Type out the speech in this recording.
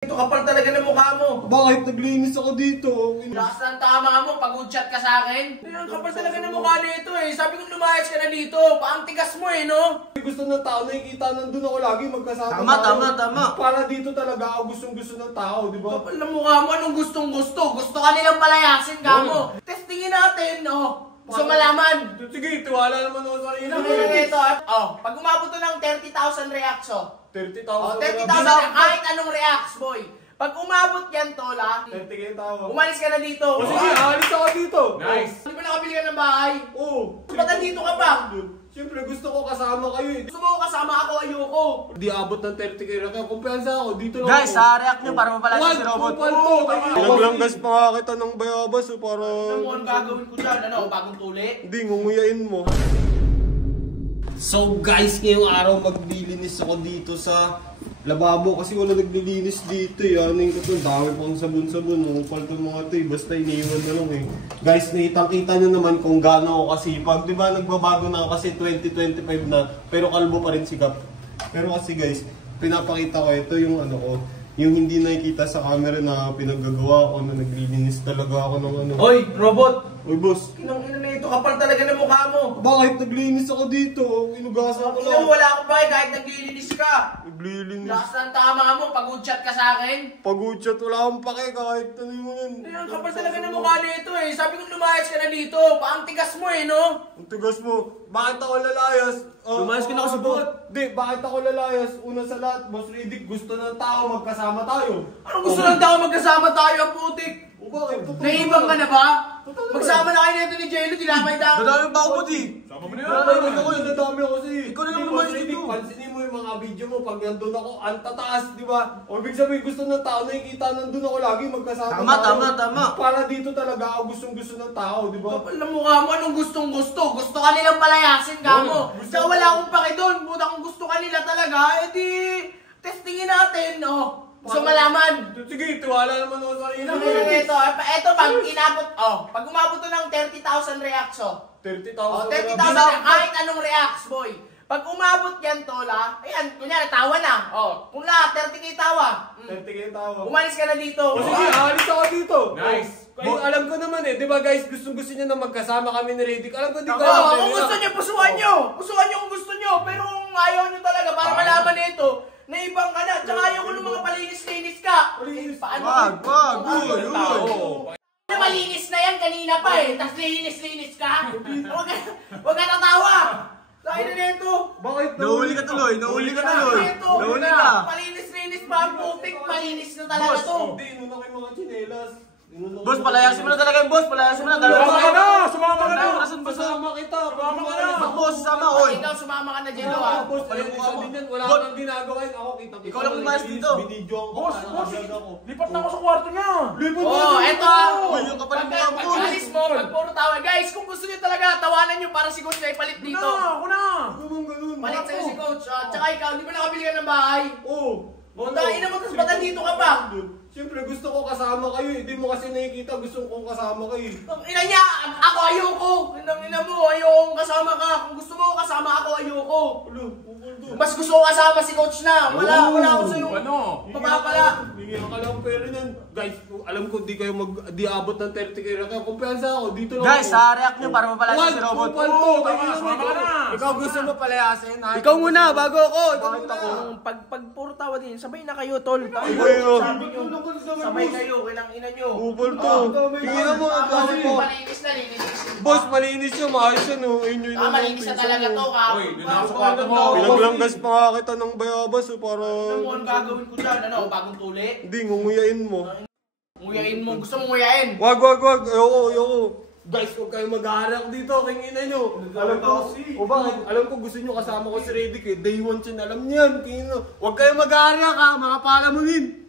Ito kapal talaga ng mukha mo. Bakit? Naglinis ako dito. Lakas ng tama mo, pag-chat ka sa akin. Ang kapal talaga ng mukha nito eh. Sabi ko lumayas ka na dito. Paang tigas mo eh, no? Gusto ng tao, nakikita nandun ako lagi magkasama. Tama. Para dito talaga ako gustong-gusto ng tao, di ba? Kapal ng mukha mo, anong gustong-gusto? Gusto ka nilang palayasin ka mo. Testingin natin, no? Gusto malaman. Sige, tiwala naman ako sa inyo. Ito, pag umabot to ng 30,000 reacts, 30,000. 30,000 kahit anong reacts, boy. Pag umabot yan, Tola, 30K tawa. umalis ka na dito. O sige, alis ako dito. Nice. Hindi ba nakabili ka ng bahay? Oo. Ba't nandito ka pa? Siyempre, gusto ko kasama kayo eh. Gusto mo kasama ako, ayoko. Di abot ng 30K na kaya kumpiyansa ako. Dito lang Guys, ako. sa react nyo para mapalasin si Robot. Pinaglangas pa nga kita ng bayabas para... Ano mo ang gagawin ko dyan? Ano, bagong tuli? Hindi, ngunguyain mo. So guys, ngayong araw maglilinis ako dito sa lababo kasi wala naglilinis dito eh. Ano yung ito, dami pang sabon-sabon. Nungkal itong mga ito eh. Basta iniwan na lang eh. Guys, nakitang-kita nyo naman kung gaano ako kasipag. Diba nagbabago na ako kasi 2025 na. Pero kalbo pa rin sikap. Pero kasi guys, pinapakita ko ito yung ano ko. Yung hindi nakikita sa camera na pinaggagawa ko na naglilinis talaga ako ng ano. Hoy, Robot! Uy boss. Kinang ina na ito, kapal talaga ng mukha mo. Bakit? Naglinis ako dito. Inugasan ko Ina lang. mo, wala akong bahay kahit naglilinis ka. Naglilinis. Lakas ng tama mo, pag-chat ka sa akin. Pag-chat, wala akong pake kahit ano mo nun. Ang kapal talaga ng mukha nito eh. Sabi ko lumayas ka na dito. Paang tigas mo eh, no? Ang tigas mo. Bakit ako lalayas? Lumayas ka na kasi buhat. Di, bakit ako lalayas? Una sa lahat, Boss Riddick, gusto ng tao magkasama tayo. Anong gusto ng tao magkasama tayo, ang putik? O bakit? Naibang ka na ba? Magsama na kayo nito ni Jello, dinamay daw. Dadami pa ako po di. Sama mo na yan. Dadami ako, dadami ako kasi. Ikaw na lang Di, lumayas Boss Riddick, dito. pansinin mo yung mga video mo pag nandun ako, ang tataas, di ba? O ibig sabihin, gusto ng tao, nakikita nandun ako lagi magkasama Tama. Para dito talaga ako gustong-gusto ng tao, di ba? Kapal ng mukha mo, anong gustong-gusto? Gusto ka nilang palayasin ka mo. Kaya wala akong pake doon. Buta kung gusto ka nila talaga, edi testingin natin, no? Gusto malaman. Sige, tiwala naman ako sa inyo. Ito, pag umabot to ng 30,000 reacts, 30,000. 30,000 kahit anong reacts, boy. Pag umabot yan, Tola, ayan, kunyari, tawa na. Kung lahat, 30K tawa. 30K tawa. Umalis ka na dito. O sige, alis ako dito. Nice. Alam ko naman eh, di ba guys, gustong-gusto niyo na magkasama kami ni Riddick. Alam ko di ko Kung gusto nyo, pusuan nyo. Pusuan nyo kung gusto nyo. Pero kung ayaw nyo talaga, para malaman nito, naibang ka na. Tsaka ayaw ko ng mga palinis-linis ka. Paano? Wag. Malinis na yan kanina pa eh. Tapos linis-linis ka. Huwag ka natawa. Dahil na nito. Bakit? Nahuli ka tuloy. Nahuli ka. Malinis-linis pa ang putik. Malinis na talaga to. Hindi, inuna ko yung mga tsinelas. Boss, palayasin mo na talaga yung boss. Palayasin mo na. Sumama ka na! Nasaan ba sa... Sumama kita! Sumama ka na! Boss, sama, oy. Ikaw sumama ka na dyan, ha? Boss, Ayun, ayun mo. din yan. Wala kang ginagawa yun. Ako, kita. Ikaw lang umayos dito. Binidyoan ko. Boss, ako. lipat na ako sa kwarto niya. Lipat Eto. Uy, yung kapal mo ang boss. Pag-alis mo, pag puro tawa. Guys, kung gusto niyo talaga, tawanan niyo para si Coach na ipalit dito. Ako na. Ganun. Palit sa'yo si Coach. Tsaka ikaw, di ba nakabili ka ng bahay? Oo. Dahil naman, tapos ba't nandito ka pa? Siyempre, gusto ko kasama kayo. Hindi mo kasi nakikita. Gusto kong kasama kayo. Ang ina niya, ako ayoko. Inang ina mo, ayoko kasama ka. Kung gusto mo kasama ako, ayoko. Ulo, pupul doon. Mas gusto ko kasama si Coach na. Wala ako sa'yo. Ano? Papapala. Bigyan ka lang pera niyan. Guys, alam ko di kayo di abot ng 30K na kaya kumpiyansa ako. Dito lang Guys, ako. sa react nyo para mapalasin si Robot. Sumama ka na. Ikaw gusto mo palayasin? Ikaw muna, bago ako. Bakit ako? Pag puro tawa din, sabay na kayo, tol. Sabay kayo, kinang ina nyo. Bubol to. Tingnan mo ang dami ko. Malinis na, linis. Boss, malinis yun. Maayos yun. Enjoy na Malinis na talaga to, ka. Uy, doon ako sa kwarto mo. Pinaglangas pa nga kita ng bayabas para... Ano mo ang gagawin ko dyan? Ano, bagong tuli? Hindi, ngunguyain mo. Nguyain mo, gusto mo nguyain? Wag. Ayoko. Guys, huwag kayo mag-aaral dito. Kingina nyo. Alam ko, o bakit? Alam ko gusto nyo kasama ko si Riddick eh. Day 1 siya, alam niyan. Kingina. Huwag kayo mag-aaral ka, mga pala mo din.